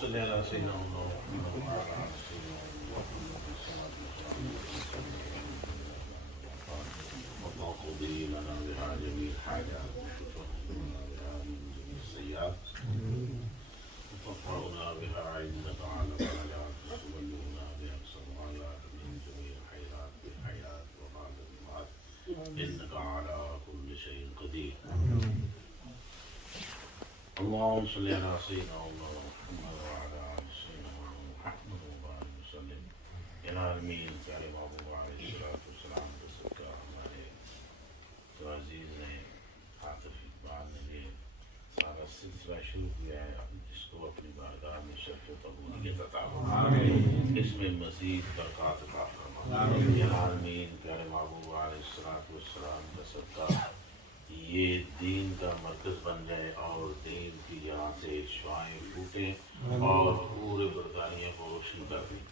صل على سيدنا محمد وقضي لنا بها جميع الحاجات وتطهرنا بها من جميع السيئات وتطهرنا بها عندك على الحاجات وتبلغنا بأقصى الغايات من جميع الخيرات بالحياة وبعد الممات إنك على كل شيء قدير. اللهم صل على سيدنا محمد وعلى آل سيدنا محمد وبارك وسلم. العالمین پیارے محبوب علیہ الصلوۃ والسلام کے صدقہ ہمارے جو عزیز نے عاطف اقبال نے یہ سارا سلسلہ شروع کیا ہے جس کو اپنی بارگاہ میں شرف و قبولیت عطا فرما، اس میں مزید برکات عطا فرما۔ العالمین پیارے محبوب علیہ الصلوۃ والسلام کا صدقہ یہ دین کا مرکز بن جائے اور دین کی یہاں سے شعائیں پھوٹیں اور پورے برطانیہ کو روشن کر دیں۔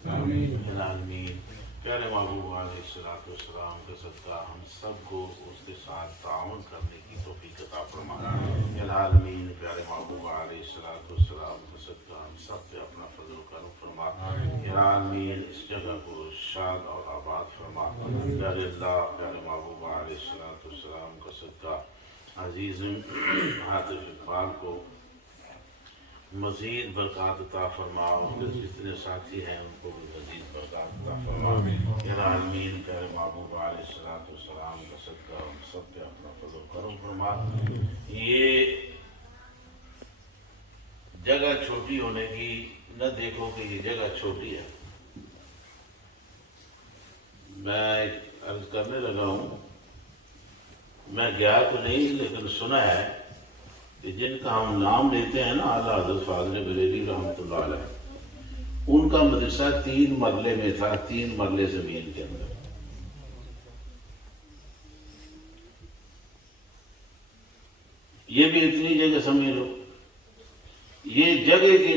العالمین پیارے محبوب علیہ الصلوۃ والسلام کے صدقہ ہم سب کو اس کے ساتھ تعاون کرنے کی توفیق عطا فرما۔ العالمین پیارے محبوب علیہ الصلوۃ والسلام کے صدقہ ہم سب پہ اپنا فضل و کرم فرما۔ العالمین اس جگہ کو شاد اور آباد فرما۔ پیارے اللہ پیارے محبوب علیہ الصلوۃ والسلام کا صدقہ عزیز عاطف اقبال کو مزید برکات عطا فرما، اور جتنے ساتھی ہیں ان کو بھی مزید برکات عطا فرما۔ العالمین پیارے محبوب علیہ الصلوۃ والسلام کا صدقہ ہم سب پہ اپنا فضل و کرم فرما۔ یہ جگہ چھوٹی ہونے کی نہ دیکھو کہ یہ جگہ چھوٹی ہے۔ میں عرض کرنے لگا ہوں، میں گیا تو نہیں لیکن سنا ہے کہ جن کا ہم نام لیتے ہیں نا اعلیٰ حضرت فاضل بریلوی رحمۃ اللہ علیہ، ان کا مدرسہ 3 مرلے میں تھا، 3 مرلے زمین کے اندر۔ یہ بھی اتنی جگہ سمجھ لو، یہ جگہ کی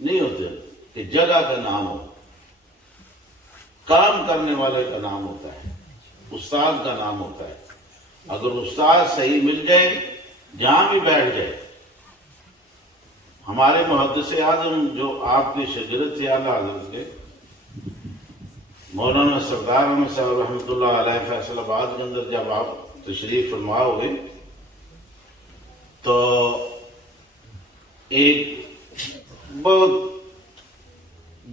نہیں ہوتے کہ جگہ کا نام ہو، کام کرنے والے کا نام ہوتا ہے، استاد کا نام ہوتا ہے۔ اگر استاد صحیح مل جائے جہاں بھی بیٹھ جائے۔ ہمارے محدث اعظم جو آپ کے شاگرد تھے اعلیٰ حضرت کے مولانا سردار احمد صاحب رحمۃ اللہ علیہ، فیصل آباد کے اندر جب آپ تشریف فرما ہوئے تو ایک بہت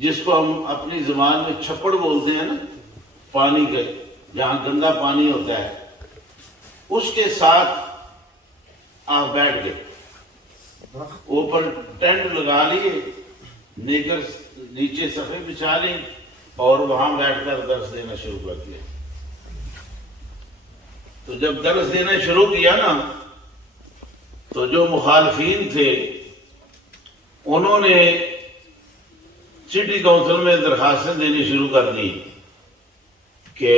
جس کو ہم اپنی زبان میں چھپڑ بولتے ہیں نا، پانی کے جہاں گندا پانی ہوتا ہے، اس کے ساتھ آپ بیٹھ گئے، اوپر ٹینٹ لگا لیے، نیچے صفحے بچھا لی اور وہاں بیٹھ کر درس دینا شروع کر دیا۔ تو جب درس دینا شروع کیا نا تو جو مخالفین تھے انہوں نے سٹی کونسل میں درخواستیں دینی شروع کر دی کہ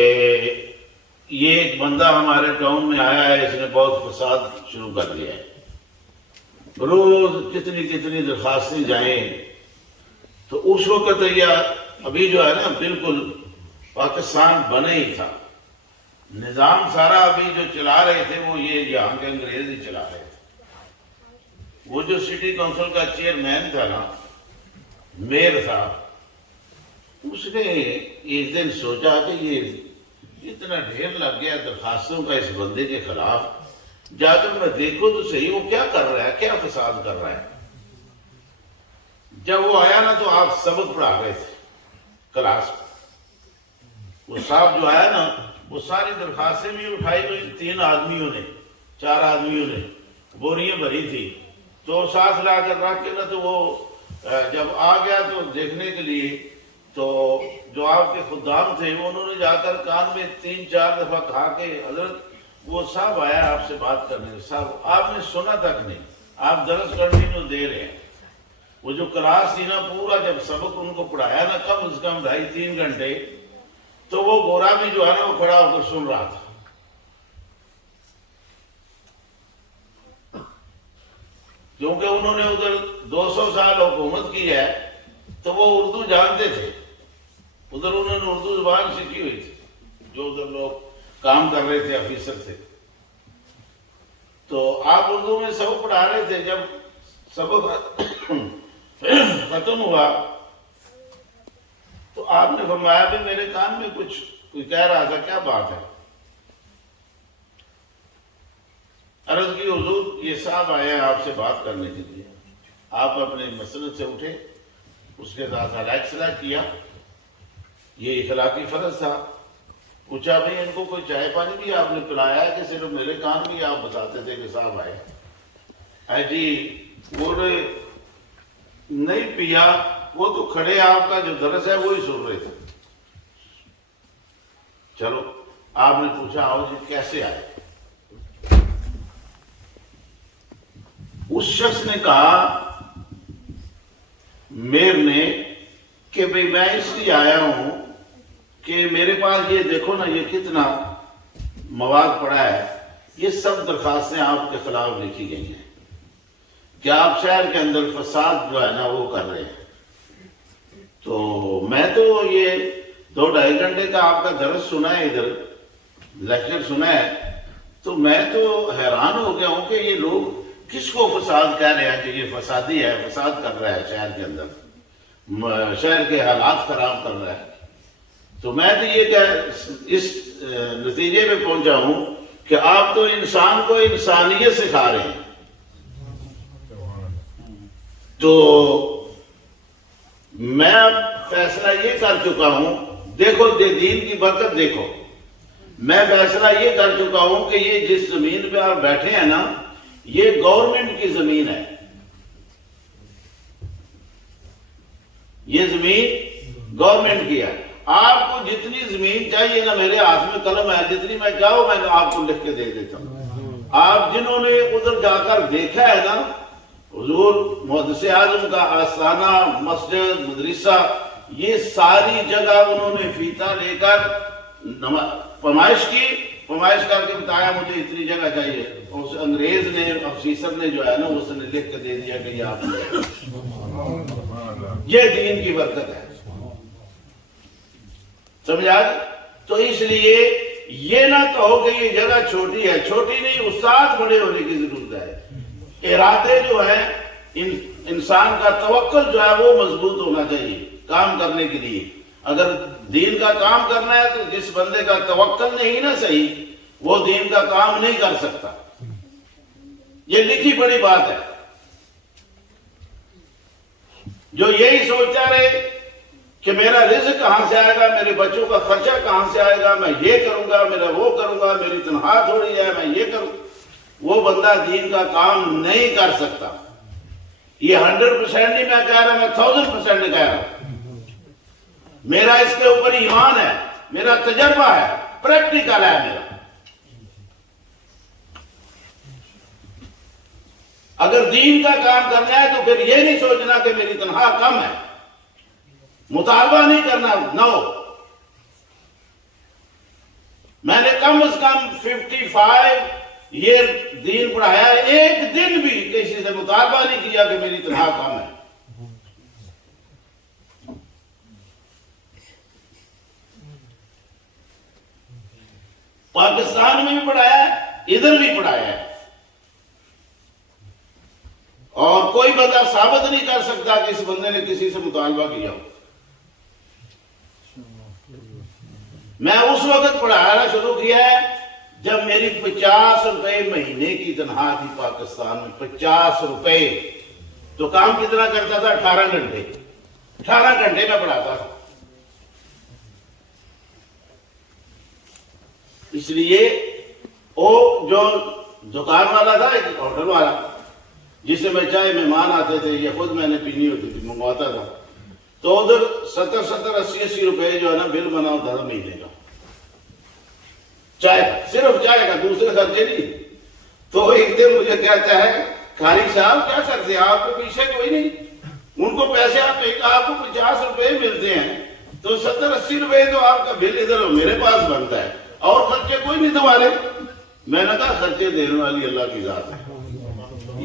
یہ ایک بندہ ہمارے ٹاؤن میں آیا ہے، اس نے بہت فساد شروع کر دیا ہے۔ روز کتنی درخواستیں جائیں۔ تو اس وقت یہ ابھی جو ہے نا بالکل پاکستان بنا ہی تھا، نظام سارا ابھی جو چلا رہے تھے وہ یہ یہاں کے انگریز ہی چلا رہے تھے۔ وہ جو سٹی کونسل کا چیئرمین تھا نا، میئر تھا، اس نے ایک دن سوچا کہ یہ اتنا ڈھیر لگ گیا درخواستوں کا اس بندے کے خلاف، جا کر میں دیکھوں تو صحیح وہ کیا کر رہا ہے، کیا فساد کر رہا ہے۔ جب وہ آیا نا تو آپ سبق پڑھا رہے تھے کلاس میں، وہ صاحب جو آیا نا وہ ساری درخواستیں بھی اٹھائی گئی، 3 آدمیوں نے 4 آدمیوں نے بوریاں بھری تھی، تو ساتھ لا کر رکھ کے نا تو وہ جب آ گیا تو دیکھنے کے لیے تو جو آپ کے خدام تھے وہ انہوں نے جا کر کان میں 3-4 دفعہ کہا کہ حضرت وہ صاحب آیا آپ سے بات کرنے، صاحب آپ نے سنا تک نہیں، آپ درس کنٹینیو دے رہے ہیں۔ وہ جو کلاس تھی نا پورا جب سبق ان کو پڑھایا نا کم از کم 2.5-3 گھنٹے، تو وہ گورا بھی جو ہے نا وہ کھڑا ہو کر سن رہا تھا۔ کیونکہ انہوں نے ادھر 200 سال حکومت کی ہے تو وہ اردو جانتے تھے، ادھر انہوں نے اردو زبان سیکھی ہوئی تھی، جو ادھر لوگ کام کر رہے تھے، آفیسر تھے۔ تو آپ اردو میں سبق پڑھا رہے تھے، جب سبق ختم ہوا تو آپ نے فرمایا بھی میرے کان میں کچھ کوئی کہہ رہا تھا، کیا بات ہے؟ عرض کی حضور یہ صاحب آئے ہیں آپ سے بات کرنے کے لیے۔ آپ اپنے مسجد سے اٹھے، اس کے ساتھ ہلاک سلاک کیا، یہ اخلاقی فرض تھا۔ پوچھا بھئی ان کو کوئی چائے پانی بھی آپ نے پلایا ہے کہ صرف میرے کان میں آپ بتاتے تھے کہ صاحب آئے؟ جی وہ نہیں پیا، وہ تو کھڑے آپ کا جو درس ہے وہی سن رہے تھے۔ چلو آپ نے پوچھا آؤ جی کیسے آئے؟ اس شخص نے کہا میر نے کہ بھئی میں اس لیے آیا ہوں کہ میرے پاس یہ دیکھو نا، یہ کتنا مواد پڑا ہے، یہ سب درخواستیں آپ کے خلاف لکھی گئی ہیں کہ آپ شہر کے اندر فساد جو ہے نا وہ کر رہے ہیں۔ تو میں تو یہ 2-2.5 گھنٹے کا آپ کا درس سنا ہے، ادھر لیکچر سنا ہے، تو میں تو حیران ہو گیا ہوں کہ یہ لوگ کس کو فساد کہہ رہے ہیں کہ یہ فسادی ہے، فساد کر رہا ہے شہر کے اندر، شہر کے حالات خراب کر رہا ہے۔ تو میں تو یہ کہ اس نتیجے میں پہنچا ہوں کہ آپ تو انسان کو انسانیت سکھا رہے ہیں۔ تو میں اب فیصلہ یہ کر چکا ہوں، دیکھو دین کی برکت دیکھو، میں فیصلہ یہ کر چکا ہوں کہ یہ جس زمین پہ آپ بیٹھے ہیں نا، یہ گورنمنٹ کی زمین ہے، یہ زمین گورنمنٹ کی ہے۔ آپ کو جتنی زمین چاہیے نا، میرے ہاتھ میں قلم ہے، جتنی میں چاہوں میں آپ کو لکھ کے دے دیتا ہوں۔ آپ جنہوں نے ادھر جا کر دیکھا ہے نا، حضور محدث اعظم کا آستانہ، مسجد، مدرسہ، یہ ساری جگہ انہوں نے فیتا لے کر پیمائش کی، پیمائش کر کے بتایا مجھے اتنی جگہ چاہیے۔ اس انگریز نے، افسر نے جو ہے نا، اس نے لکھ کے دے دیا کہ یہ آپ نے، یہ دین کی برکت ہے، سمجھا؟ تو اس لیے یہ نہ کہو کہ یہ جگہ چھوٹی ہے، چھوٹی نہیں، استاد بڑے ہونے کی ضرورت ہے۔ ارادے جو ہیں، انسان کا توکل جو ہے وہ مضبوط ہونا چاہیے کام کرنے کے لیے۔ اگر دین کا کام کرنا ہے تو جس بندے کا توکل نہیں نا صحیح، وہ دین کا کام نہیں کر سکتا۔ یہ لکھی بڑی بات ہے۔ جو یہی سوچتا رہے کہ میرا رزق کہاں سے آئے گا، میرے بچوں کا خرچہ کہاں سے آئے گا، میں یہ کروں گا، میرا وہ کروں گا، میری تنخواہ تھوڑی ہے، میں یہ کروں، وہ بندہ دین کا کام نہیں کر سکتا۔ یہ 100% نہیں میں کہہ رہا، میں 1000% کہہ رہا ہوں۔ میرا اس کے اوپر ایمان ہے، میرا تجربہ ہے، پریکٹیکل ہے میرا۔ اگر دین کا کام کرنا ہے تو پھر یہ نہیں سوچنا کہ میری تنخواہ کم ہے، مطالبہ نہیں کرنا۔ نو، میں نے کم از کم 55 ایئر دین پڑھایا ہے، ایک دن بھی کسی سے مطالبہ نہیں کیا کہ میری تنخواہ کم ہے۔ پاکستان میں بھی پڑھایا ہے، ادھر بھی پڑھایا ہے، اور کوئی بندہ ثابت نہیں کر سکتا کہ اس بندے نے کسی سے مطالبہ کیا ہو۔ میں اس وقت پڑھانا شروع کیا ہے جب میری 50 روپے مہینے کی تنخواہ تھی پاکستان میں، 50 روپے۔ تو کام کتنا کرتا تھا؟ 18 گھنٹے، 18 گھنٹے میں پڑھاتا تھا۔ اس لیے وہ جو دکان والا تھا، ایک ہوٹل والا، جس سے میں چائے مہمان آتے تھے، یہ خود میں نے پینی ہوتی تھی، منگواتا تھا، تو ادھر 70 80 روپے جو ہے نا بل بنا ہوتا تھا مہینے کا، چائے کا، صرف چائے کا، دوسرے خرچے نہیں۔ تو ایک دن مجھے کہتا ہے قاری صاحب کیا کرتے ہیں آپ کے پیچھے کوئی نہیں، ان کو پیسے آپ کو 50 روپے ملتے ہیں، تو 70 80 روپے تو آپ کا بل ادھر میرے پاس بنتا ہے، اور خرچے کوئی نہیں تمہارے۔ میں نے کہا خرچے دینے والی اللہ کی ذات ہے،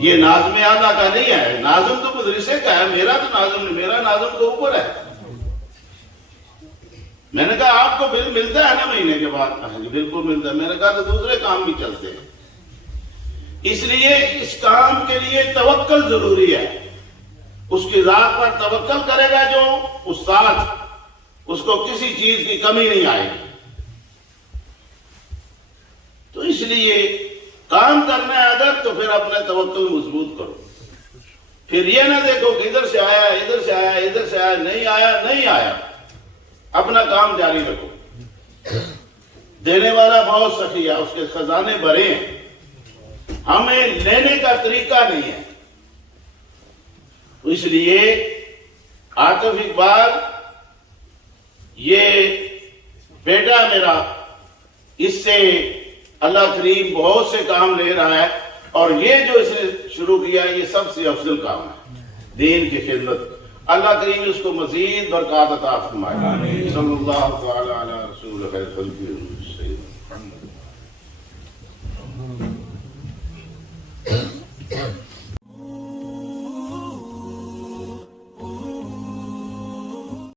یہ ناظم اعلیٰ کا نہیں ہے، ناظم تو مدرسے کا ہے، میرا تو ناظم نہیں، میرا ناظم تو اوپر ہے۔ میں نے کہا آپ کو بل ملتا ہے نا مہینے کے بعد؟ بالکل ملتا ہے۔ میں نے کہا تو دوسرے کام بھی چلتے ہیں۔ اس لیے اس کام کے لیے توکل ضروری ہے، اس کی ذات پر توکل کرے گا جو استاد، اس کو کسی چیز کی کمی نہیں آئے گی۔ تو اس لیے کام کرنا ہے اگر تو پھر اپنا توکل مضبوط کرو، پھر یہ نہ دیکھو کہ ادھر سے آیا ادھر سے آیا ادھر سے آیا، نہیں آیا، اپنا کام جاری رکھو۔ دینے والا بہت سخی ہے، اس کے خزانے بھرے ہیں، ہمیں لینے کا طریقہ نہیں ہے۔ اس لیے عاطف اقبال یہ بیٹا میرا، اس سے اللہ کریم بہت سے کام لے رہا ہے، اور یہ جو اس نے شروع کیا یہ سب سے افضل کام ہے، دین کی خدمت۔ اللہ کریم اس کو مزید برکات عطا فرمائے۔ صلی اللہ تعالی علی رسول خیر خلق سید محمد۔